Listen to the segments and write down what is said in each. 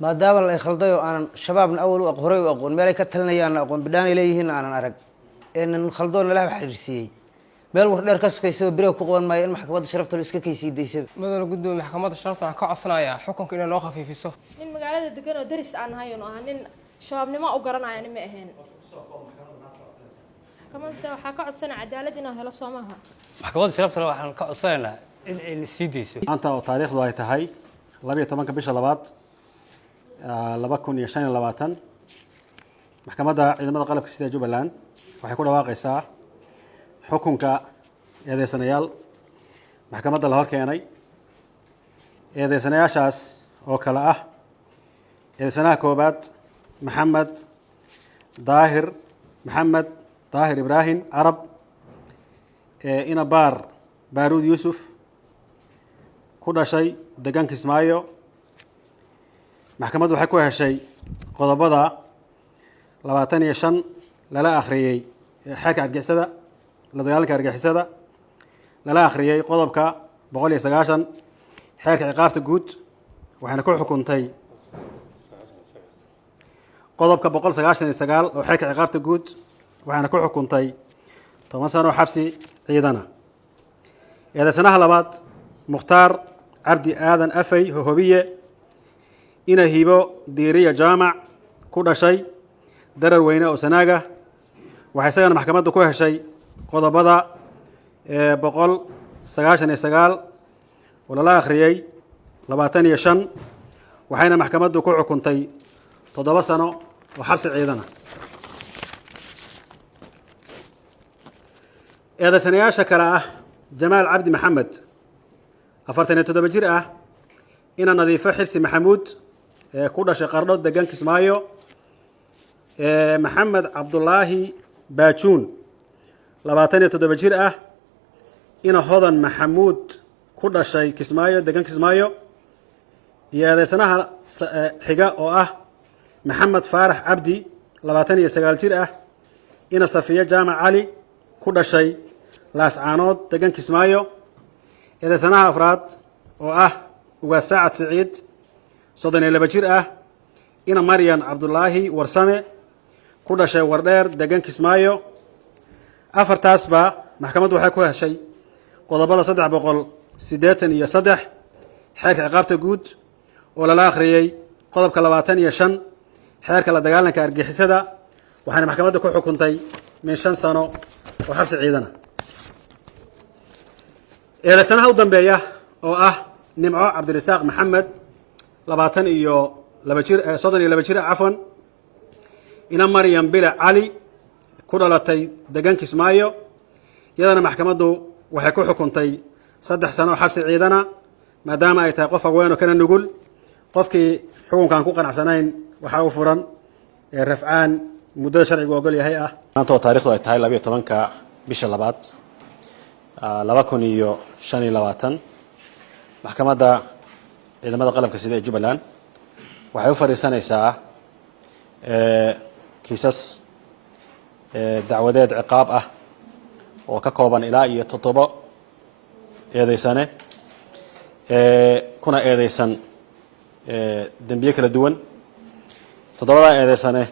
ما دام الله يخلطه أنا شبابنا أول وأقهري وأقول مالك كتلنا أنا أقول بداني ليه هنا أنا أرق إن نخلطون له حرسي meel war dheer ka sugayso biro ku qoon maayo in maxkamadda sharafta la iska kaysi deysay madana gudoomiye maxkamadda sharafta waxaan ka codsanayaa xukunka inay noo khafiifiso nin magaalada degan oo daris aan hayo oo nin shabaabnimo u garanaya ma ahayn maxkamadda waxa ka codsanaa cadaalad inuu helo Soomaha maxkamadda sharafta waxaan ka codsanaynaa in ay sii deyso maanta oo taariikhdu ay tahay 12 bisha 2 2025 maxkamadda ciidamada qalabka sida Jubbaland waxay ku dhawaaqaysaa xukunka eedeysanayaal maxkamadda la hor keenay eedeysanayaashaas oo kala ah eedeysanaha koobaad maxamed daahir ibraahim carab inabaar baaruud yuusuf ku dhashay deegaanka Kismaayo maxkamaddu waxay ku heshay qodobada 25 lala akhriyay xeerka argixisada la dagaalanka argixisada lala akhriyay qodobka 190 xeerka ciqaabta guud waxaana ku xukuntay qodobka 199 oo xeerka ciqaabta guud waxaana ku xukuntay 10 sano xabsi ciidana eedeysanaha labaad mukhtaar cabdi aadan afay hohobiye ina hibo diiriya jaamac ku dhashay darar weyne oo sanaaga waxay isagana maxkamaddu ku heshay qodobada 199 oo lala akhriyay 25 waxayna maxkamaddu ku xukuntay 7 sano oo xabsi ciidana eedeysanayaasha kale ah jamaal cabdi maxamed 47 jir ah ina nadiifo xirsi maxamuud ku dhashay qardho deegaan Kismaayo maxamed cabdullaahi baajuun 27 jir ah ina hodan maxamuud ku dhashay Kismaayo deegaan Kismaayo iyo eedeysanaha xiga oo ah maxamed faarax cabdi 29 jir ah ina safiya jaamac cali ku dhashay laas caanood deegaan Kismaayo eedeysanaha afraad oo ah uga saacad siciid 32 jir ah ina maryan cabdullaahi warsame ku dhashay wardheer deegaan Kismaayo afartaasba maxkamaddu waxay ku heshay qodobada 383 xeerka ciqaabta guud oo lala akhriyay qodobka 25 xeerka la dagaalanka argixisada waxaana maxkamaddu ku xukuntay min 5 sano oo xabsi ciidana eedeysanaha u dambeeya oo ah nimco cabdirasaaq maxamed 32 jir cafwan ina maryam bila cali ku dhalatay deegaan Kismaayo iyadana maxkamaddu waxay ku xukuntay 3 sano xabsi ciidana maadaama ay tahay qof haween oo kana nugul qofkii xukunkan ku qanacsanayn waxa uu furan rafcaan muddada sharcigu ogol yahay ah maanta oo taariikhdu ay tahay 12ka bisha 2 2025 maxkamadda ciidamada qalabka sida ee Jubbaland waxay u fariisanaysaa kiisas dacwadeed ciqaab ah oo ka kooban ilaa iyo 7 eedeysane kuna eedeysan dambiye kala duwan 7 eedeysane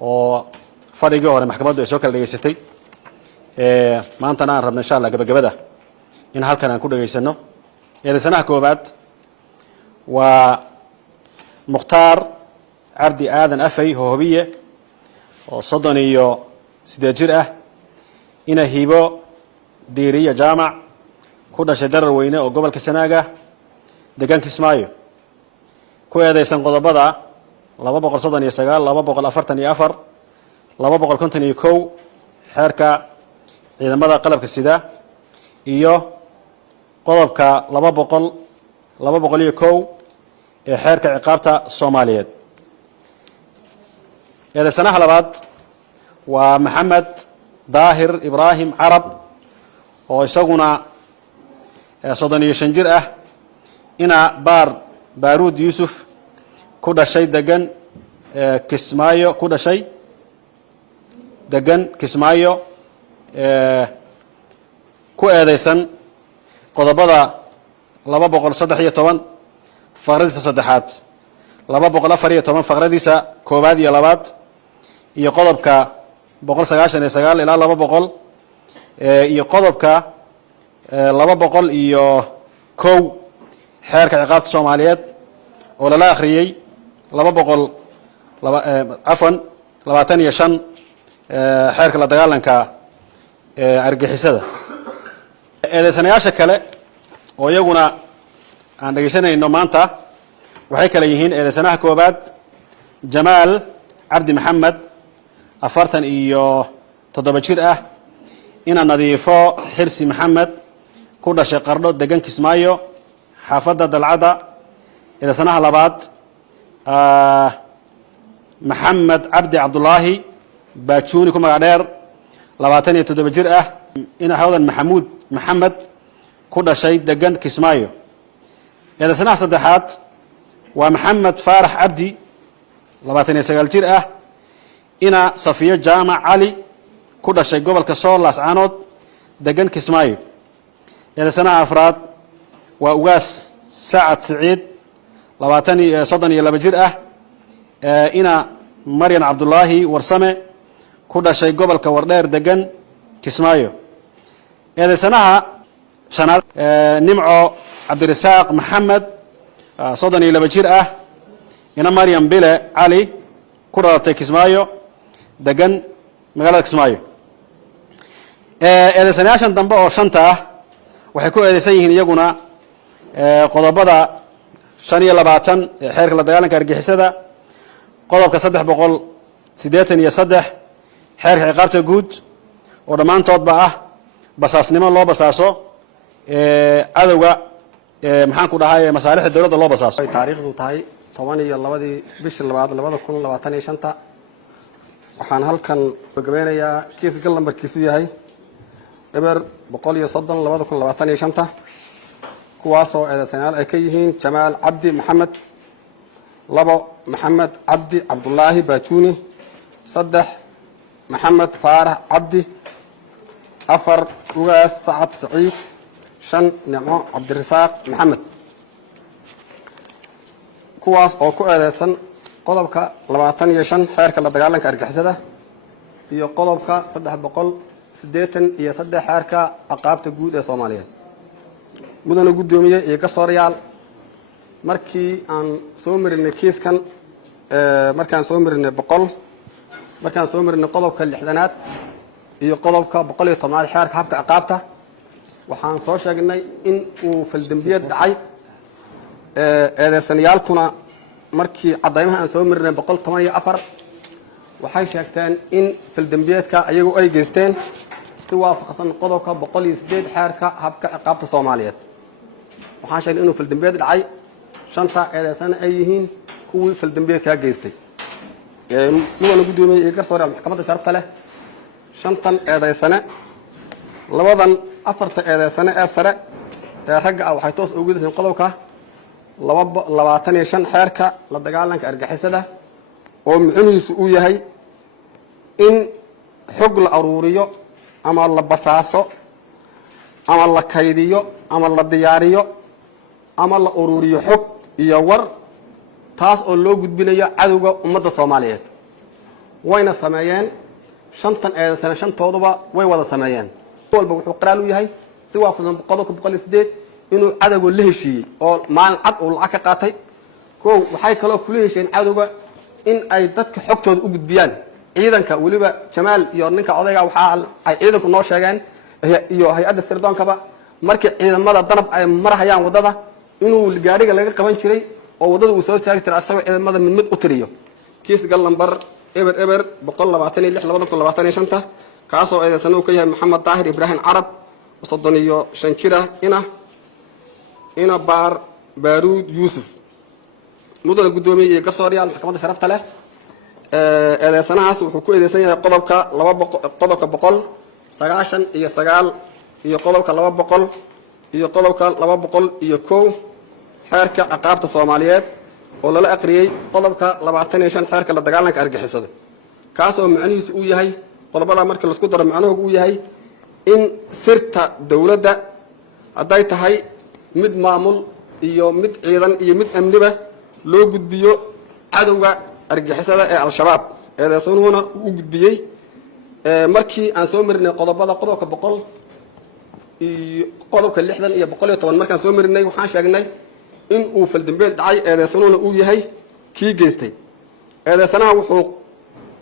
oo fadhigii hore maxkamaddu ay soo kala dhageysatay maantana aan rabno insha Allah gabagabada in halkan aan ku dhageysano eedeysanaha koobaad waa mukhtaar cabdi aadan afay hohobiye oo 38 jir ah ina hibo diiriya jaamac ku dhashay darar weyne oo gobolka sanaaga deegaan Kismaayo ku eedeysan qodobada 239 244 251 xeerka ciidamada qalabka sida iyo qodobka 201 ee xeerka ciqaabta Soomaaliyeed eedeysanaha labaad waa maxamed daahir ibraahim carab oo isaguna 35 jir ah ina baaruud yuusuf ku dhashay deegaan Kismaayo ku dhashay deegaan Kismaayo ku eedeysan qodobada 213 faqradiisa saddexaad 214 faqradiisa koowaad iyo labaad iyo qodobka 199 ilaa 200 iyo qodobka 200 iyo 1 xeerka ciqaabta Soomaaliyeed oo lala akhriyay 25 xeerka la dagaalanka argixisada eedeysanayaasha kale oo iyaguna aan dhageysanayno maanta waxay kala yihiin eedeysanaha koobaad Jamaal Cabdi Maxamed 47 jir ah ina nadiifo Xirsi Maxamed ku dhashay Qardho degan Kismaayo xaafadda Dalcada eedeysanaha labaad Maxamed Cabdi Cabdullaahi Baajuuni ku magac dheer 27 jir ah ina Hawdan Maxamuud Maxamed ku dhashay degan Kismaayo eedeysanaha saddexaad waa Maxamed Faarax Cabdi 29 jir ah ina Safiyo Jaamac Cali ku dhashay gobolka Sool Laascaanood degan Kismaayo eedeysanaha afraad waa Ugaas Saacad Siciid 32 jir ah ina Maryan Cabdullaahi Warsame ku dhashay gobolka Wardheer degan Kismaayo eedeysanaha shanaad Nimco Cabdirasaaq Maxamed 32 jir ah ina Maryam Bile Cali ku dhalatay Kismaayo degan magaalada Kismaayo eedeysanayaashan dambe oo shanta ah waxay ku eedeysan yihiin iyaguna qodobada 25 ee xeerka la dagaalanka argixisada qodobka 383 xeerka ciqaabta guud oo dhamaantoodba ah basaasnimo loo basaaso cadowga maxaan ku dhahay masaalixda dawladda loo basaaso taariikhdu tahay 12 bishii 2025 waxaan halkan gabagabeynayaa kiiska lambarkiisu yahay eber 130 kuwaasoo eedeysanayaal ay ka yihiin Jamaal Cabdi Maxamed 2 Maxamed Cabdi Cabdullaahi Baajuuni 3 Maxamed Faarax Cabdi 4 Ugaas Saacad Siciid 5 Nimco Cabdirasaaq Maxamed kuwaas oo ku eedeysan qodobka 25 xeerka la dagaalanka argixisada iyo qodobka 383 xeerka ciqaabta guud ee Soomaaliyeed mudana gudoomiye iyo garsoorayaal markii aan soo marinay kiiskan markaan soo marinay qodobka 6aad iyo qodobka 110 xeerka habka ciqaabta waxaan soo sheegnay in uu faldambiyad dhacay eedeysanayaalkuna markii cadaymaha aan soo marinay 114 waxay sheegteen in faldambiyadka ayagu ay geysteen si waafaqsan qodobka 108 xeerka habka ciqaabta Soomaaliyeed waxaan sheegnay inuu faldambiyad dhacay shanta eedeysana ay yihiin kuwii faldambiyadka geystay mudana gudoomiye iyo garsoorayaal maxkamadda sharafta leh shantan eedeysane labadan afarta eedeysane ee sare ee ragga ah waxay toos ugu dhigeen qodobka 25 xeerka la dagaalanka argixisada oo micnihiisu uu yahay in xog la aruuriyo ama la basaaso ama la kaydiyo ama la diyaariyo ama la aruuriyo xog iyo war taas oo loo gudbinayo cadowga ummadda Soomaaliyeed wayna sameeyeen shantan eedeysane shantooduba way wada sameeyeen walba wuxuu qiraal u yahay si waafaqsan qodobka 108 inuu cadowga la heshiiyey oo maalin cad uu lacag ka qaatay waxay kaloo kula hesheen cadowga in ay dadka xogtooda u gudbiyaan ciidanka waliba Jamaal iyo ninka odayga waxa ay ciidanku noo sheegeen iyo hay'adda sirdoonkaba markii ciidamada danab ay marayaan wadada inuu gaariga laga qaban jiray oo wadada uu soo istaagi jiray asagoo ciidamada mid u tiriyo kiisga lambar eber 126 kaasoo eedeysana uu ka yahay Maxamed Daahir Ibrahim Carab 35 jir ah ina Baaruud Yuusuf mudana gudoomiye iyo garsoorayaal maxkamadda sharafta leh eedeysanahaas wuxuu ku eedeysan yahay qodobka 199 iyo qodobka 200 iyo qodobka 201 xeerka ciqaabta Soomaaliyeed oo lala aqriyay qodobka 25 xeerka la dagaalanka argixisada kaasoo macnihiisu uu yahay qodobada marka la isku daro macnuhu uu yahay in sirta dawladda haday tahay mid maamul iyo mid ciidan iyo mid amniba loo gudbiyo cadowga argagixisada ee al-shabaab eedeysanuhuna u gudbiyey markii aan soo marinay qodobka 100 iyo qodobka 60 iyo 110 markaan soo marinay waxaan sheegnay in uu faldambeed dhacay eedeysanuhuna uu yahay kii geystay eedeysanaha wuxuu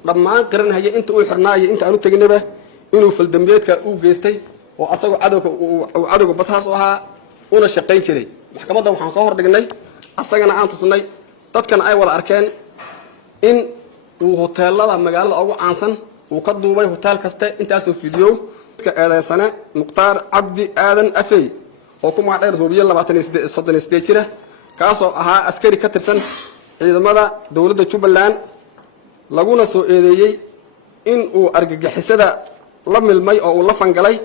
dhammaan qiranayay inta uu xirnaayay inta aanu taginaba inuu faldambeedka uu geystay oo asagoo cadowga basaas u ahaa una shaqayn jiray maxkamadda waxaan soo hordhignay asagana aan tusnay dadkana ay wada arkeen in uu hoteelada magaalada ugu caansan uu ka duubay hotel kaste intaasoo fiidiyow eedeysane mukhtaar cabdi aadan afey oo ku magac dheer hoobiye 38 jira kaasoo ahaa askari ka tirsan ciidamada dowladda Jubbaland laguna soo eedeeyay in uu argagixisada la milmay oo uu la fangalay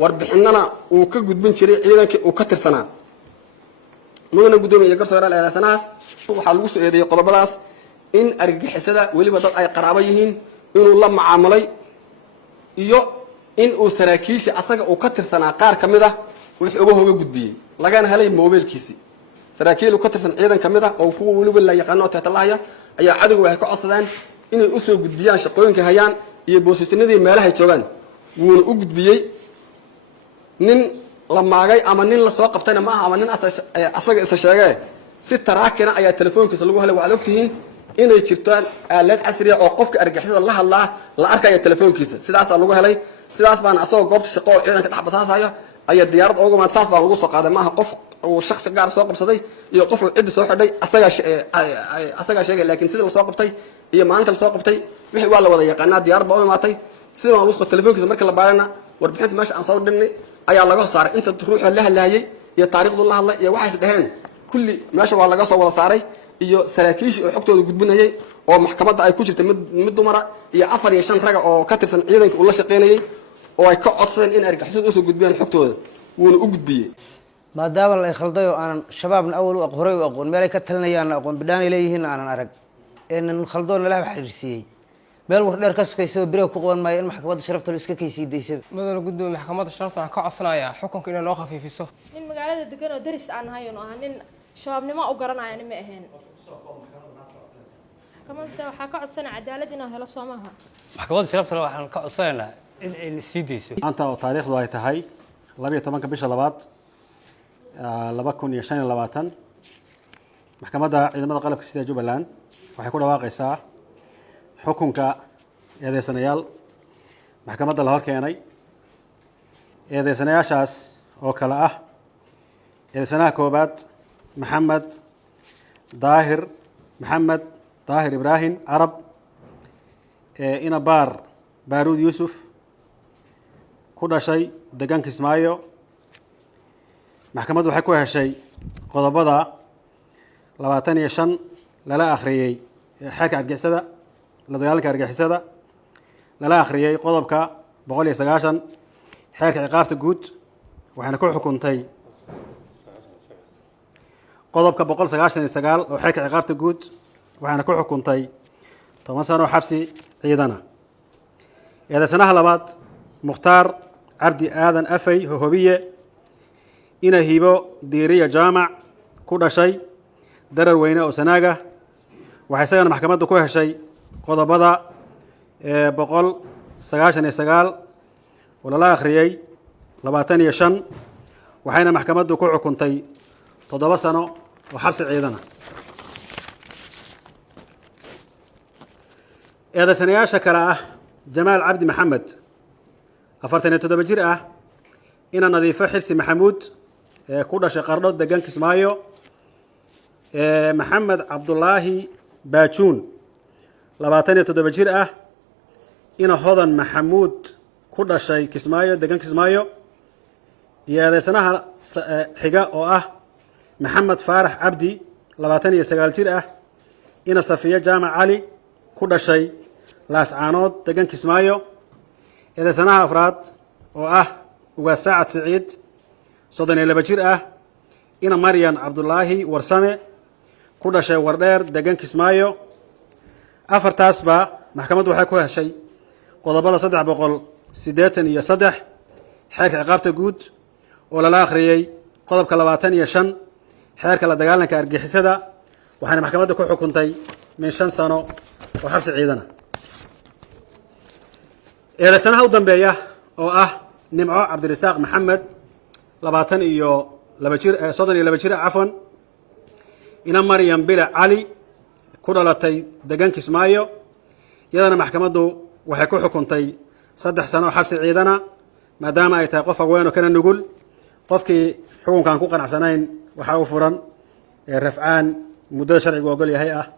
warbixinana uu ka gudbin jiray ciidankii uu ka tirsanaa mudana gudoomiye garsooraal eedeysanaas waxaa lagu soo eedeeyay qodobadaas in argagixisada weliba dad ay qaraabo yihiin inuu la macaamulay iyo in uu saraakiisha asaga uu ka tirsanaa qaar ka mid ah wixii uga hooga gudbiyey lagana helay moobilkiisi saraakiil uu ka tirsan ciidan ka mid ah oo kuwa weliba la yaqaano teetalahaya ayaa cadowga waxay ka codsadeen inay u soo gudbiyaan shaqooyinka hayaan iyo boosashinadii meelaha ay joogaan wuuna u gudbiyey nin la maagay ama nin la soo qabtayna ma aha ama nin asaga isa sheegay si taraakina ayaa telefoonkiisa lagu helay waxaad ogtihiin inay jirtaan aalad casri ah oo qofka argagixisada la hadlaa la arkayo telefoonkiisa sidaas lagu helay sidaas baan asagoo goobta shaqo oo ciidanka dhex basaasayo ayaa diyaarad ugu maad saas baan lagu soo qaaday maaha qof uu shakhsi gaar soo qabsaday iyo qof uu cid soo xidhay asaga sheegay laakiin sida la soo qabtay iyo maalinta la soo qabtay wixii waa la wada yaqaanaa diyaarad baa u imaatay sida aan lusqo telefoonkiisa markii la baarana warbixinta meesha aan soo dhignay ayaa laga saaray inta ruuxa la hadlayay iyo taariikhdu la hadlay iyo waxay dhaheen kulli meesha waa laga soo wada saaray iyo saraakiish oo xogtooda gudbinayay oo maxkamadda ay ku jirtay mid dumara iyo 4 iyo 5 rag oo ka tirsan ciidanka uu la shaqeynayay oo ay ka codsadeen in argagixisada u soo gudbiyaan xogtooda wuuna u gudbiyey maadaama la khalday oo aanan shabaabna awal u horay u aqoon meelay ka talinayaan aqoon bidhaan leeyihiin aanan arag in khaldoon la xiriirsiiyay meel war dheer ka sukayso biro ku qoon maayo in maxkamadda sharafta iska kaysiideysay mudana gudoomiye maxkamadda sharafta waxaan ka codsanayaa xukunka inay noo khafiifiso nin magaalada degan oo daris aan ahay oo nin shabaabnimo u garanaya ma ahayn maxkamadda waxaa ka codsanaa cadaalad inaan helo Soomaha maxkamadda sharafta waxaan ka codsanaynaa in ay sii deyso maanta oo taariikhdu ay tahay 12 bisha 2 2025 maxkamadda ciidamada qalabka sida Jubbaland waxay ku dhawaaqaysaa xukunka eedeysanayaal maxkamadda la hor keenay eedeysanayaashaas oo kala ah eedeysanaha koobaad maxamed daahir ibraahim carab inabaar baaruud yuusuf ku dhashay deegaanka Kismaayo maxkamaddu waxay ku heshay qodobada 25 lala akhriyay xeerka argagixisada la dagaalanka argagixisada lala akhriyay qodobka 190 xeerka ciqaabta guud waxaana ku xukuntay qodobka 199 oo xeerka ciqaabta guud waxaana ku xukuntay 10 sano xabsi ciidana eedeysanaha labaad mukhtaar cabdi aadan afey hoobiye ina hibo diiriya jaamac ku dhashay darar weyne oo sanaaga waxay isagana maxkamaddu ku heshay qodobada 199 oo lala akhriyay 25 waxayna maxkamaddu ku xukuntay 7 sano oo xabsi ciidana eedeysanayaasha kale ah jamaal cabdi maxamed 47 jir ah ina nadiifo xirsi maxamuud ku dhashay qardho deegaan Kismaayo maxamed cabdulaahi baajuun 27 jir ah ina hodan maxamuud ku dhashay Kismaayo deegaan Kismaayo iyo eedeysanaha xiga oo ah maxamed faarax cabdi 29 jir ah ina safiya jaamac cali ku dhashay laas caanood deegaan Kismaayo eedeysanaha afraad oo ah ugaas saacad siciid 32 jir ah ina maryan cabdulaahi warsame ku dhashay wardheer deegaan Kismaayo afartaasba maxkamaddu waxay ku heshay qodobada 383 xeerka ciqaabta guud oo lala akhriyay qodobka 25 xeerka la dagaalanka argagixisada waxaana maxkamaddu ku xukuntay من 5 سنة وحبس عيدنا إلى سنة أو دنبية أو نمعو عبد الرزاق محمد لباتن إيو لبشير صدني لبشير عفوا إن مريم بلا علي كرلتي دجان كسمايو يدنا محكمته وحكوا حكمتي 3 سنة وحبس عيدنا ما دام أي توقف وين وكان نقول قفكي حكم كان كوقنا سنين وحاول فرن الرفعان مدة شرعي وقول يا هيئة